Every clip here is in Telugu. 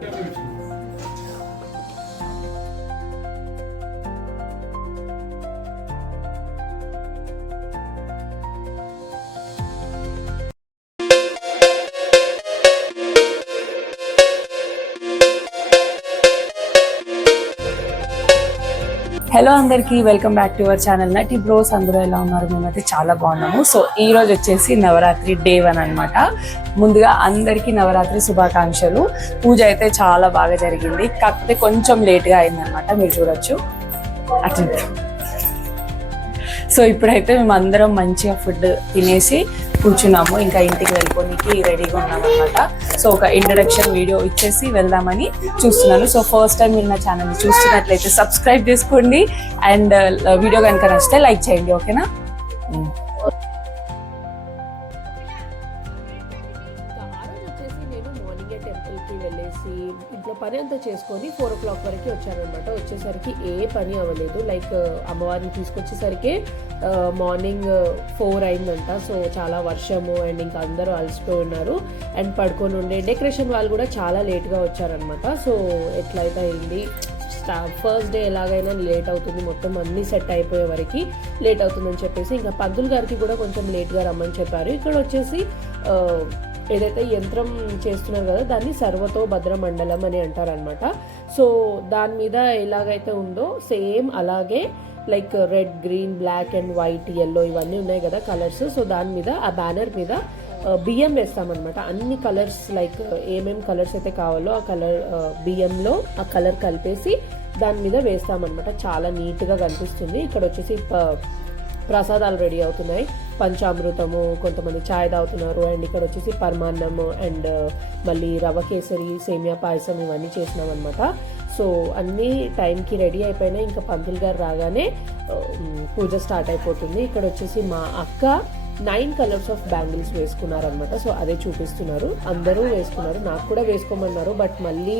హలో అందరికీ, welcome back to our channel. నటి బ్రోస్ అందరూ ఎలా ఉన్నారు? మేమైతే చాలా బాగున్నాము. సో ఈ రోజు వచ్చేసి నవరాత్రి డే 1 అనమాట. ముందుగా అందరికీ నవరాత్రి శుభాకాంక్షలు. పూజ అయితే చాలా బాగా జరిగింది, కాకపోతే కొంచెం లేట్గా అయిందనమాట. మీరు చూడొచ్చు అట్లా. సో ఇప్పుడైతే మేము అందరం మంచిగా ఫుడ్ తినేసి కూర్చున్నాము, ఇంకా ఇంటికి వెళ్ళిపోనికి రెడీగా ఉన్నాం అనమాట. సో ఒక ఇంట్రడక్షన్ వీడియో ఇచ్చేసి వెళ్దామని చూస్తున్నాను. సో ఫస్ట్ టైం మీరు నా ఛానల్ని చూస్తున్నట్లయితే సబ్స్క్రైబ్ చేసుకోండి అండ్ వీడియో కనుక నచ్చితే లైక్ చేయండి, ఓకేనా? వెళ్ళేసి ఇంట్లో పని అంతా చేసుకొని 4 o'clock వరకు వచ్చానమాట. వచ్చేసరికి ఏ పని అవ్వలేదు. లైక్ అమ్మవారిని తీసుకొచ్చేసరికి మార్నింగ్ 4 అయిందంట. సో చాలా వర్షము అండ్ ఇంకా అందరూ అలసిపోయి ఉన్నారు అండ్ పడుకొని ఉండే. డెకరేషన్ వాళ్ళు కూడా చాలా లేట్గా వచ్చారనమాట. సో ఎట్లయితే అయింది, ఫస్ట్ డే ఎలాగైనా లేట్ అవుతుంది, మొత్తం అన్నీ సెట్ అయిపోయే వరకు లేట్ అవుతుందని చెప్పేసి ఇంకా పంతులు గారికి కూడా కొంచెం లేట్గా రమ్మని చెప్పారు. ఇక్కడ వచ్చేసి ఏదైతే యంత్రం చేస్తున్నారు కదా దాన్ని సర్వతో భద్ర మండలం అని అంటారనమాట. సో దాని మీద ఎలాగైతే ఉందో సేమ్ అలాగే like red, green, black and white, yellow ఇవన్నీ ఉన్నాయి కదా కలర్స్. సో దాని మీద ఆ బ్యానర్ మీద బియ్యం వేస్తామన్నమాట. అన్ని కలర్స్ లైక్ ఏమేమి కలర్స్ అయితే కావాలో ఆ కలర్ బియ్యంలో ఆ కలర్ కలిపేసి దాని మీద వేస్తామన్నమాట. చాలా నీట్గా కనిపిస్తుంది. ఇక్కడ వచ్చేసి ప్రసాదాలు రెడీ అవుతున్నాయి. పంచామృతము, కొంతమంది ఛాయ్ తాగుతున్నారు అండ్ ఇక్కడ వచ్చేసి పరమాన్నము అండ్ మళ్ళీ రవ కేసరి, సేమియా పాయసం ఇవన్నీ చేసినాం అనమాట. సో అన్నీ టైంకి రెడీ అయిపోయినాయి. ఇంకా పంతులు గారు రాగానే పూజ స్టార్ట్ అయిపోతుంది. ఇక్కడ వచ్చేసి మా అక్క 9 కలర్స్ ఆఫ్ బ్యాంగిల్స్ వేసుకున్నారనమాట. సో అదే చూపిస్తున్నారు. అందరూ వేసుకున్నారు, నాకు కూడా వేసుకోమన్నారు. బట్ మళ్ళీ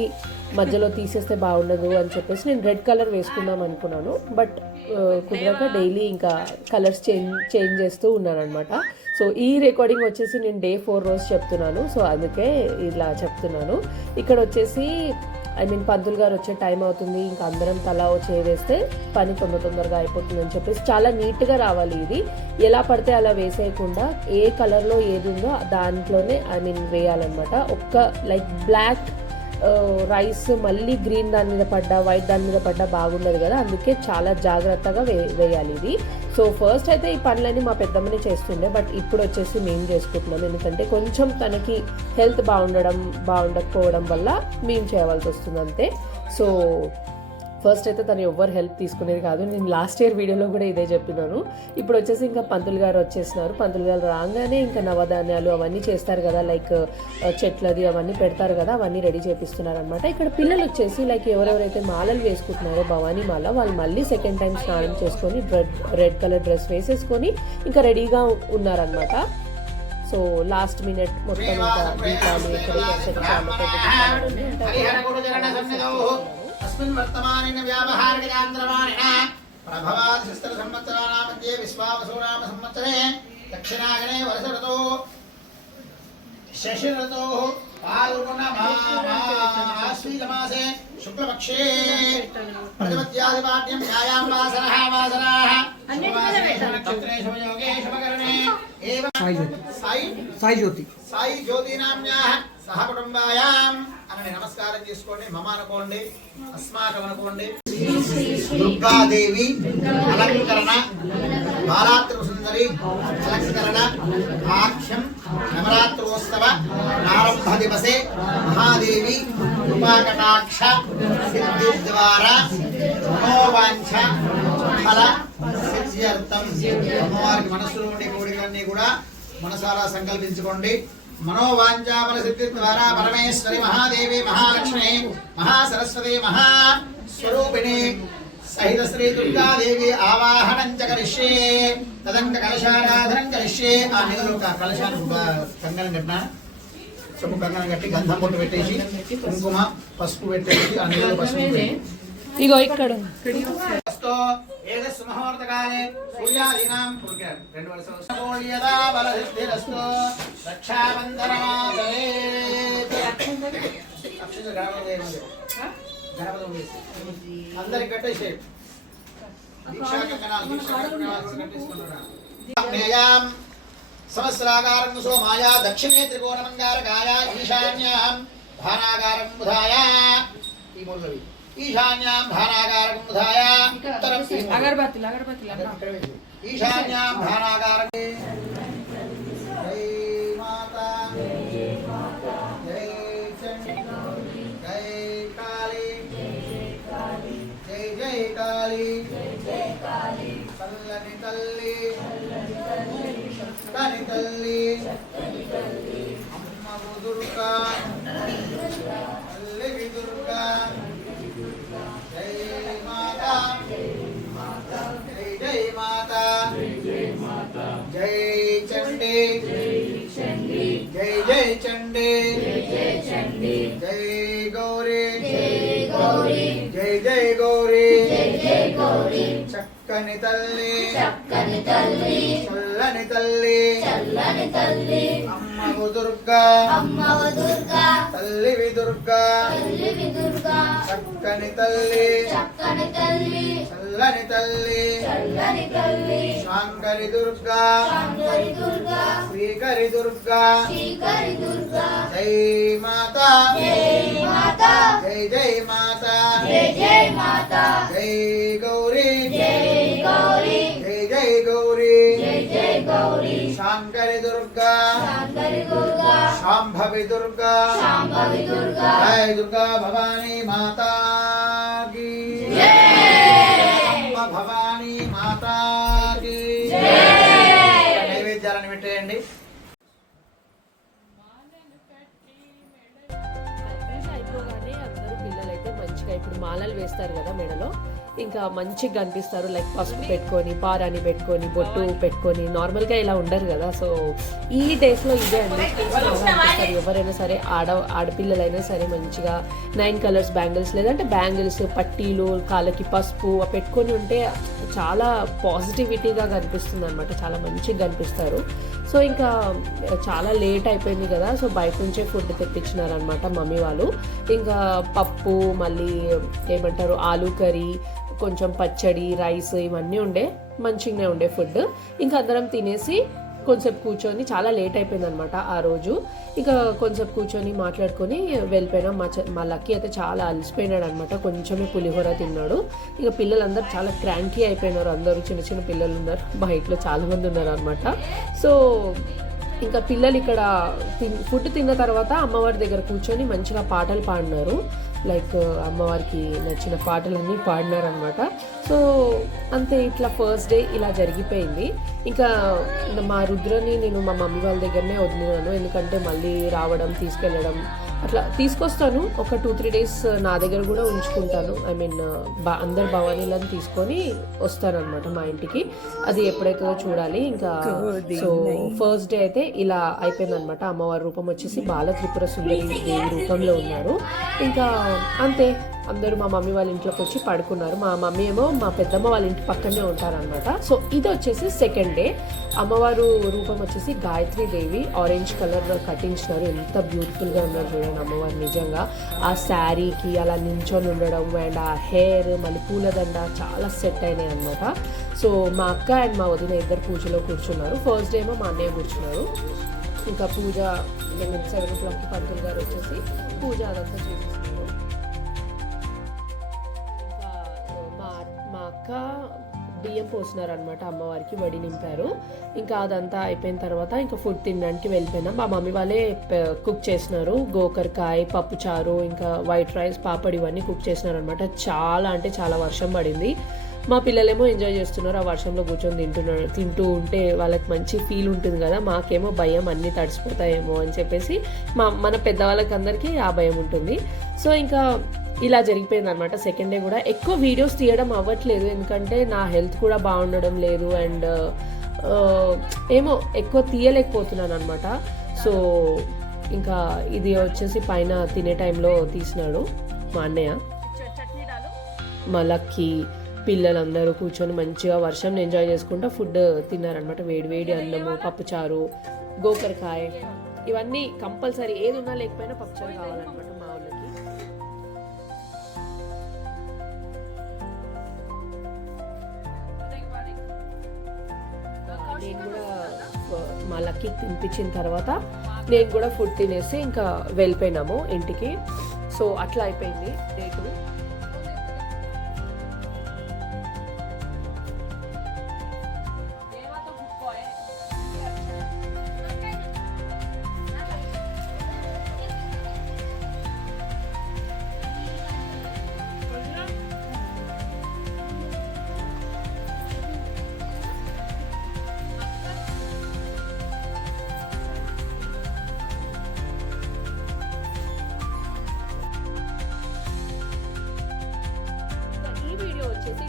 మధ్యలో తీసేస్తే బాగుండదు అని చెప్పేసి నేను రెడ్ కలర్ వేసుకుందాం అనుకున్నాను. బట్ కుదరక డైలీ ఇంకా కలర్స్ చేంజ్ చేస్తూ ఉన్నాను అనమాట. సో ఈ రికార్డింగ్ వచ్చేసి నేను డే 4 రోజు చెప్తున్నాను. సో అందుకే ఇలా చెప్తున్నాను. ఇక్కడ వచ్చేసి పంతులు గారు వచ్చే టైం అవుతుంది, ఇంకా అందరం తలా చేవేస్తే పని తొందరగా అయిపోతుంది అని చెప్పేసి చాలా నీట్గా రావాలి. ఇది ఎలా పడితే అలా వేసేయకుండా ఏ కలర్లో ఏది ఉందో దాంట్లోనే వేయాలన్నమాట. ఒక్క లైక్ బ్లాక్ రైస్ మళ్ళీ గ్రీన్ దాని మీద పడ్డా, వైట్ దాని మీద పడ్డా బాగుండదు కదా, అందుకే చాలా జాగ్రత్తగా వేయాలి ఇది. సో ఫస్ట్ అయితే ఈ పనులన్నీ మా పెద్దమ్మనే చేస్తుండే, బట్ ఇప్పుడు వచ్చేసి మేము చేసుకుంటున్నాం. ఎందుకంటే కొంచెం తనకి హెల్త్ బాగుండకపోవడం వల్ల మేము చేయవలసి వస్తుంది అంతే. సో ఫస్ట్ అయితే తను ఎవ్వరు హెల్ప్ తీసుకునేది కాదు. నేను లాస్ట్ ఇయర్ వీడియోలో కూడా ఇదే చెప్పినాను. ఇప్పుడు వచ్చేసి ఇంకా పంతులు గారు వచ్చేసినారు. పంతులు గారు రాగానే ఇంకా నవధాన్యాలు అవన్నీ చేస్తారు కదా, లైక్ చెట్లది అవన్నీ పెడతారు కదా, అవన్నీ రెడీ చేపిస్తున్నారు అనమాట. ఇక్కడ పిల్లలు వచ్చేసి లైక్ ఎవరెవరైతే మాలలు వేసుకుంటున్నారో భవానీ మాల, వాళ్ళు మళ్ళీ సెకండ్ టైం స్నానం చేసుకొని రెడ్ కలర్ డ్రెస్ వేసేసుకొని ఇంకా రెడీగా ఉన్నారనమాట. సో లాస్ట్ మినిట్ మొత్తం ఇంకా దీపాలు अस्मिन् वर्तमानेन व्यावहारिकान्तरवाणिना प्रभवादि शस्त्र संवत्सराणां मध्ये विश्वावसुनाम संवत्सरे दक्षिणायने वर्षऋतौ शशिऋतौ फाल्गुन आश्विनमासे शुक्लपक्षे प्रतिपद्यादिपाड्यं न्यायां वासरः नक्षत्रे शुभयोगे शुभकरणे एवं साई ज्योति नाम्न्याः सह कुटुंबायां అని నమస్కారం చేసుకోండి. మమ అనుకోండి, అస్మాకం అనుకోండి. దుర్గాదేవి అలంకరణ, బాలాత్రి సుందరి అలంకరణ ఆఖ్యం నవరాత్రోత్సవ ప్రారంభ దివసే మహాదేవి కృపాకటాక్ష సిద్ధి ద్వారా మనోవాంఛ ఫల సిద్ధ్యర్థం. అమ్మవారికి మనస్సులో ఉండే కోరికలన్నీ కూడా మనసారా సంకల్పించుకోండి. మనోవాంఛాఫల సిద్ధి ద్వారా పరమేశ్వరి మహాదేవి మహాలక్ష్మి మహాసరస్వతి మహాస్వరూపిణి సహిత శ్రీ దుర్గాదేవి ఆవాహనం చ కరిష్యే. తదంక కలశారాధనం కరిష్యే. ఆ నిధులు కలశాన్ని కంగనం కట్టిన సొమ్ము కంగనం కట్టి గంధం పొట్టు పెట్టేసి కుంకుమ పసుపు పెట్టేసి ఆ నిధులు పసుపు ఇగో ఇక్కడ ముహూర్తకాలే సూర్యాదీనాం 2 వర్షాలదా బలసిద్ధిరస్తు రక్షాబంధనమాసరే. అక్షర గణపతి గణపతి ఉండేసి అందరికి కట్టేసే దీక్షా కంకణాలు కట్టేసుకున్నాం సమస్రాకారం సోమాయ దక్షిణే త్రికోణమంగారకాయ ఈశాన్యాం భానాగారం బుధాయ ఈ మూలవి ఈశాన్యాం భానాగారం బుధాయ ఉత్తరం అగరబత్తులు ఈశాన్యాం భానాగారం జై మాతా జై చండీ జై కాళీ జై జై కాళీ చల్లని తల్లి చక్కని తల్లి అమ్మవు దుర్గా తల్లివి దుర్గా జై మాతా జై జై మాతా జై చండీ జై జై చండీ జై గౌరీ జై జై గౌరీ చక్కని తల్లి చల్లని తల్లి అమ్మవు దుర్గా తల్లివి దుర్గా చక్కని తల్లి చల్లని తల్లి శాంకరి దుర్గా శ్రీకరి దుర్గా జై మాతా జై జై మాతా జై గౌరీ జై జై గౌరీ శాంకరి దుర్గా శాంభవి దుర్గా జై దుర్గా భవానీ మాతా కీ అమ్మ భవానీ మాతా కీ నైవేద్యాలను పెట్టేయండి. అయిపోగానే అందరూ పిల్లలైతే మంచిగా ఇప్పుడు మాలలు వేస్తారు కదా మెడలో, ఇంకా మంచిగా కనిపిస్తారు. లైక్ పసుపు పెట్టుకొని, పారాని పెట్టుకొని, బొట్టు పెట్టుకొని, నార్మల్గా ఇలా ఉండరు కదా. సో ఈ డేస్లో ఇదే అండి అనిపిస్తారు. ఎవరైనా సరే ఆడపిల్లలైనా సరే మంచిగా 9 కలర్స్ బ్యాంగిల్స్ లేదంటే బ్యాంగిల్స్, పట్టీలు, కాళ్ళకి పసుపు పెట్టుకొని ఉంటే చాలా పాజిటివిటీగా కనిపిస్తుంది అనమాట. చాలా మంచిగా కనిపిస్తారు. సో ఇంకా చాలా లేట్ అయిపోయింది కదా, సో బయట నుంచే ఫుడ్ తెప్పించినారనమాట మమ్మీ వాళ్ళు. ఇంకా పప్పు, మళ్ళీ ఏమంటారు ఆలూ కర్రీ, కొంచెం పచ్చడి, రైస్ ఇవన్నీ ఉండే, మంచిగానే ఉండే ఫుడ్. ఇంకా అందరం తినేసి కొంచెం కూర్చొని, చాలా లేట్ అయిపోయింది అనమాట ఆ రోజు. ఇంకా కొంచెం కూర్చొని మాట్లాడుకొని వెళ్ళిపోయినాం. మా లక్కీ అయితే చాలా అలసిపోయినాడు అనమాట, కొంచెమే పులిహోర తిన్నాడు. ఇక పిల్లలందరూ చాలా క్రాంకీ అయిపోయినారు, అందరూ చిన్న చిన్న పిల్లలు ఉన్నారు, మా ఇంట్లో చాలా మంది ఉన్నారు అనమాట. సో ఇంకా పిల్లలు ఇక్కడ ఫుడ్ తిన్న తర్వాత అమ్మవారి దగ్గర కూర్చొని మంచిగా పాటలు పాడినారు. లైక్ అమ్మవారికి నచ్చిన పాటలన్నీ పాడినారనమాట. సో అంతే, ఇట్లా ఫస్ట్ డే ఇలా జరిగిపోయింది. ఇంకా మా రుద్రని నేను మా మమ్మీ వాళ్ళ దగ్గరనే వదిలినాను, ఎందుకంటే మళ్ళీ రావడం, తీసుకెళ్ళడం అట్లా తీసుకొస్తాను. ఒక 2-3 డేస్ నా దగ్గర కూడా ఉంచుకుంటాను. ఐ మీన్ అందరు భవానీలను తీసుకొని వస్తానన్నమాట మా ఇంటికి. అది ఎప్పుడైతుందో చూడాలి. ఇంకా సో ఫస్ట్ డే అయితే ఇలా అయిపోయిందనమాట. అమ్మవారి రూపం వచ్చేసి బాల త్రిపుర సుందరి దేవి రూపంలో ఉన్నారు. ఇంకా అంతే, అందరూ మా మమ్మీ వాళ్ళ ఇంట్లోకి వచ్చి పడుకున్నారు. మా మమ్మీ ఏమో మా పెద్దమ్మ వాళ్ళ ఇంటి పక్కనే ఉంటారనమాట. సో ఇది వచ్చేసి సెకండ్ డే. అమ్మవారు రూపం వచ్చేసి గాయత్రి దేవి, ఆరెంజ్ కలర్ కట్టించినారు. ఎంత బ్యూటిఫుల్గా ఉన్నారు చూడండి అమ్మవారు. నిజంగా ఆ శారీకి అలా నించొని ఉండడం అండ్ ఆ హెయిర్, మళ్ళీ పూలదండ చాలా సెట్ అయినాయి అనమాట. సో మా అక్క అండ్ మా వదిన ఇద్దరు పూజలో కూర్చున్నారు. ఫస్ట్ డే ఏమో మా అన్నయ్య కూర్చున్నారు. ఇంకా పూజ 7 o'clock పంతులు గారు వచ్చేసి పూజ అదంతా చేసేస్తున్నారు. మా అక్క బియ్యం పోసినారనమాట, అమ్మవారికి వడి నింపారు. ఇంకా అదంతా అయిపోయిన తర్వాత ఇంకా ఫుడ్ తినడానికి వెళ్ళిపోయినాం. మా మమ్మీ వాళ్ళే కుక్ చేసినారు. గోకరకాయ, పప్పుచారు, ఇంకా వైట్ రైస్, పాపడ్ ఇవన్నీ కుక్ చేసినారనమాట. చాలా అంటే చాలా వర్షం పడింది. మా పిల్లలేమో ఎంజాయ్ చేస్తున్నారు, ఆ వర్షంలో కూర్చొని తింటూ ఉంటే వాళ్ళకి మంచి ఫీల్ ఉంటుంది కదా. మాకేమో భయం, అన్నీ తడిసిపోతాయేమో అని చెప్పేసి మన పెద్దవాళ్ళకి అందరికీ ఆ భయం ఉంటుంది. సో ఇంకా ఇలా జరిగిపోయింది అనమాట. సెకండ్ డే కూడా ఎక్కువ వీడియోస్ తీయడం అవ్వట్లేదు, ఎందుకంటే నా హెల్త్ కూడా బాగుండడం లేదు అండ్ ఏమో ఎక్కువ తీయలేకపోతున్నాను అనమాట. సో ఇంకా ఇది వచ్చేసి పైన తినే టైంలో తీసినాడు మా అన్నయ్య. మా లక్కీ పిల్లలందరూ కూర్చొని మంచిగా వర్షం ఎంజాయ్ చేసుకుంటూ ఫుడ్ తిన్నారనమాట. వేడి అన్నము, పప్పుచారు, గోకరకాయ, ఇవన్నీ కంపల్సరీ. ఏది ఉన్నా లేకపోయినా పప్పుచారు కావాలన్నమాట మా వాళ్ళకి. లక్కీ తినిపించిన తర్వాత నేను కూడా ఫుడ్ తినేసి ఇంకా వెళ్ళిపోయినాము ఇంటికి. సో అట్లా అయిపోయింది డే 2.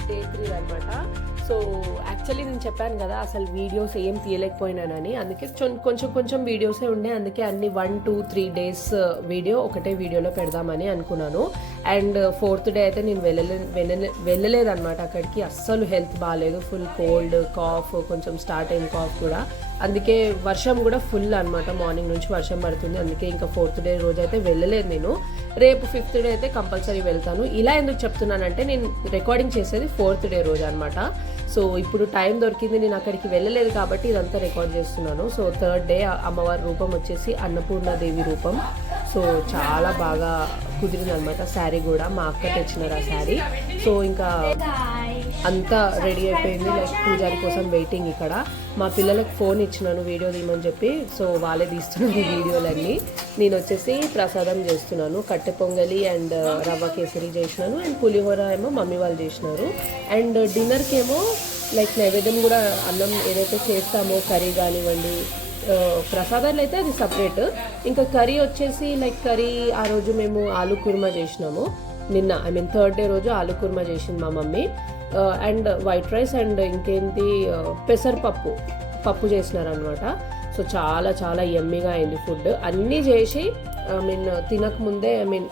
డే 3 అనమాట. సో యాక్చువల్లీ నేను చెప్పాను కదా అసలు వీడియోస్ ఏం తీయలేకపోయినానని, అందుకే కొంచెం వీడియోసే ఉండే, అందుకే అన్ని 1, 2, 3 డేస్ వీడియో ఒకటే వీడియోలో పెడదామని అనుకున్నాను. అండ్ 4th డే అయితే నేను వెళ్ళలేదన్నమాట అక్కడికి. అస్సలు హెల్త్ బాగాలేదు, ఫుల్ కోల్డ్, కాఫ్, కొంచెం స్టార్ట్ అయింది కాఫ్ కూడా. అందుకే వర్షం కూడా ఫుల్ అనమాట, మార్నింగ్ నుంచి వర్షం పడుతుంది. అందుకే ఇంకా 4th డే రోజు అయితే వెళ్ళలేదు నేను. రేపు 5th డే అయితే కంపల్సరీ వెళ్తాను. ఇలా ఎందుకు చెప్తున్నానంటే నేను రికార్డింగ్ చేసేది 4th డే రోజు అనమాట. సో ఇప్పుడు టైం దొరికింది, నేను అక్కడికి వెళ్ళలేదు కాబట్టి ఇదంతా రికార్డ్ చేస్తున్నాను. సో 3rd డే అమ్మవారి రూపం వచ్చేసి అన్నపూర్ణాదేవి రూపం. సో చాలా బాగా కుదిరింది అనమాట. శారీ కూడా మా అక్క తెచ్చినారు ఆ శారీ. సో ఇంకా అంతా రెడీ అయిపోయింది, లైక్ పూజారి కోసం వెయిటింగ్. ఇక్కడ మా పిల్లలకు ఫోన్ ఇచ్చినాను వీడియో తీయమని చెప్పి, సో వాళ్ళే తీస్తున్నారు ఈ వీడియోలన్నీ. నేను వచ్చేసి ప్రసాదం చేస్తున్నాను, కట్టె పొంగలి అండ్ రవ్వ కేసరి చేసినాను, అండ్ పులిహోర ఏమో మమ్మీ వాళ్ళు చేసినారు. అండ్ డిన్నర్కి ఏమో లైక్ నైవేద్యం కూడా అన్నం ఏదైతే చేస్తామో కర్రీ కానివ్వండి, ప్రసాదాలు అయితే అది సపరేట్. ఇంకా కర్రీ వచ్చేసి లైక్ కర్రీ ఆ రోజు మేము ఆలు కుర్మా చేసినాము నిన్న, 3rd డే రోజు ఆలు కుర్మా చేసింది మా mummy. And white rice and ఇంకేంటి పప్పు చేసినారనమాట. సో చాలా యమ్మీగా అయింది ఫుడ్. అన్నీ చేసి తినకముందే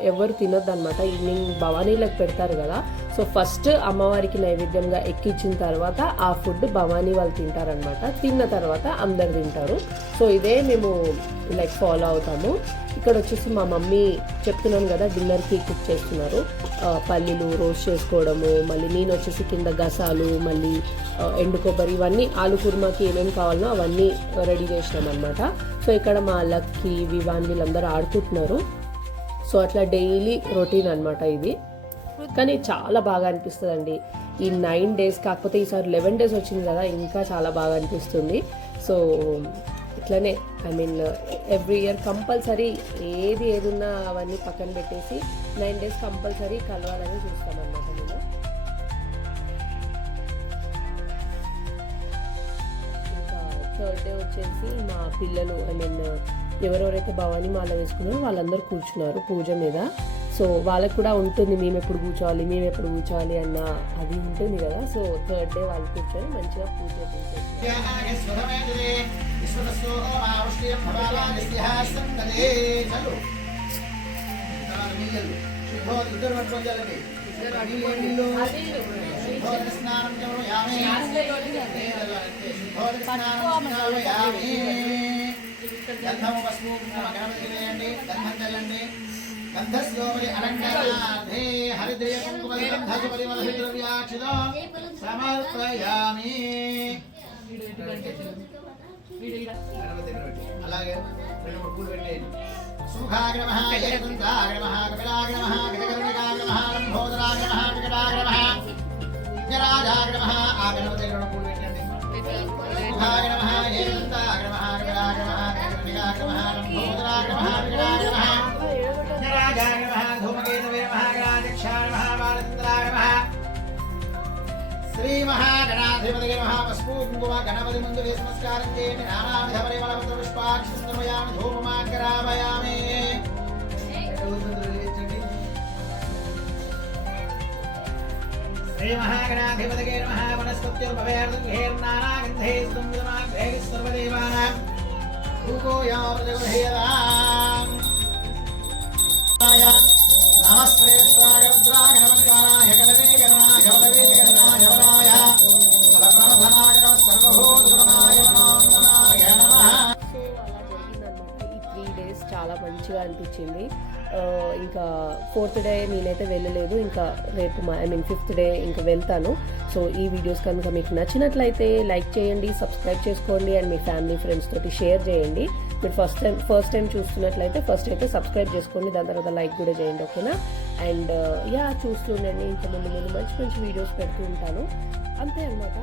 ఎవరు తినొద్దు అనమాట. ఈవినింగ్ భవానీలకు పెడతారు కదా, సో ఫస్ట్ అమ్మవారికి నైవేద్యంగా ఎక్కించిన తర్వాత ఆ ఫుడ్ భవానీ వాళ్ళు తింటారనమాట. తిన్న తర్వాత అందరు తింటారు. సో ఇదే మేము లైక్ ఫాలో అవుతాము. ఇక్కడ వచ్చేసి మా మమ్మీ చెప్తున్నాను కదా డిన్నర్కి కుక్ చేస్తున్నారు. పల్లీలు రోస్ట్ చేసుకోవడము, మళ్ళీ నేను వచ్చేసి కింద గసాలు, మళ్ళీ ఎండు కొబ్బరి, ఇవన్నీ ఆలు కుర్మాకి ఏమేమి కావాలనో అవన్నీ రెడీ చేసినాం అనమాట. సో ఇక్కడ మా లక్కీ, వివాన్ వీళ్ళందరూ ఆడుకుంటున్నారు. సో అట్లా డైలీ రొటీన్ అనమాట ఇది. కానీ చాలా బాగా అనిపిస్తుంది అండి ఈ 9 డేస్. కాకపోతే ఈసారి 11 డేస్ వచ్చింది కదా, ఇంకా చాలా బాగా అనిపిస్తుంది. సో ఇట్లనే ఎవ్రీ ఇయర్ కంపల్సరీ ఏది ఉన్నా అవన్నీ పక్కన పెట్టేసి 9 డేస్ కంపల్సరీ కలవాలని చూస్తామన్నమాట మేము. ఇంకా 3rd డే వచ్చేసి మా పిల్లలు ఎవరెవరైతే భవానీ మాల వేసుకున్నారో వాళ్ళందరూ కూర్చున్నారు పూజ మీద. సో వాళ్ళకు కూడా ఉంటుంది మేము ఎప్పుడు కూర్చోవాలి అన్న అది ఉంటుంది కదా. సో 3rd డే వాళ్ళు కూర్చొని మంచిగా పూజ చేసేసి గంధస్యోపరి అలంకరణార్థే హరిద్రయ కుంకుమ గంధసు పరిమళ ద్రవ్యాక్షితో సమర్పయామి. అలాగే 2 పూలు పెట్టేయండి. సుముఖాగ్రమః ఏకంతాగ్రమః కపిలాగ్రమః గజకరుణికాగ్రమః లంబోదరాగ్రమః వికటాగ్రమః జరాజాగ్రమః. ఆ గణపతి 2 పూలు పెట్టండి. సుముఖాగ్రమః ఏకంతాగ్రమః కపిలాగ్రమః గజకరుణికాగ్రమః లంబోదరాగ్రమః వికటాగ్రమః జరాజాగ్రమః ధూమకేతవే మహాగణాధ్యక్షాగ్రమః బాలచంద్రాగ్రమః. శ్రీ మహాగణాధిపతి పసుపు కుంకుమ గణపతి ముందు వేసి నమస్కారం చేయండి. నానావిధ పరిమళపత్ర పుష్పాక్షి సమర్పయామి, ధూపమాగ్రామయామి. శ్రీ మహాగణాధిపతి నమః. వనస్పత్యుర్భవేర్దం హేర్నానాగంధే సుందరమాగ్రే సర్వదేవానాం భూకోయామృతగుణహేదాం. నమస్తే స్వాగత్రాయ నమస్కారాయ గణవే గణనాయ వలవే గణనాయ వరాయ ఫలప్రదనాయ సర్వభూతగుణాయ నమః. సో అలా జరిగిందనమాట ఈ 3 days చాలా మంచిగా అనిపించింది. ఇంకా 4th డే నేనైతే వెళ్ళలేదు, ఇంకా రేపు 5th డే ఇంకా వెళ్తాను. సో ఈ వీడియోస్ కనుక మీకు నచ్చినట్లయితే లైక్ చేయండి, సబ్స్క్రైబ్ చేసుకోండి అండ్ మీ ఫ్యామిలీ ఫ్రెండ్స్ తోటి షేర్ చేయండి. మీరు ఫస్ట్ టైం చూస్తున్నట్లయితే ఫస్ట్ అయితే సబ్స్క్రైబ్ చేసుకోండి, దాని తర్వాత లైక్ కూడా చేయండి, ఓకేనా? అండ్ చూస్తుండండి, ఇంకా ముందు మంచి వీడియోస్ పెడుతూ ఉంటాను, అంతే అన్నమాట.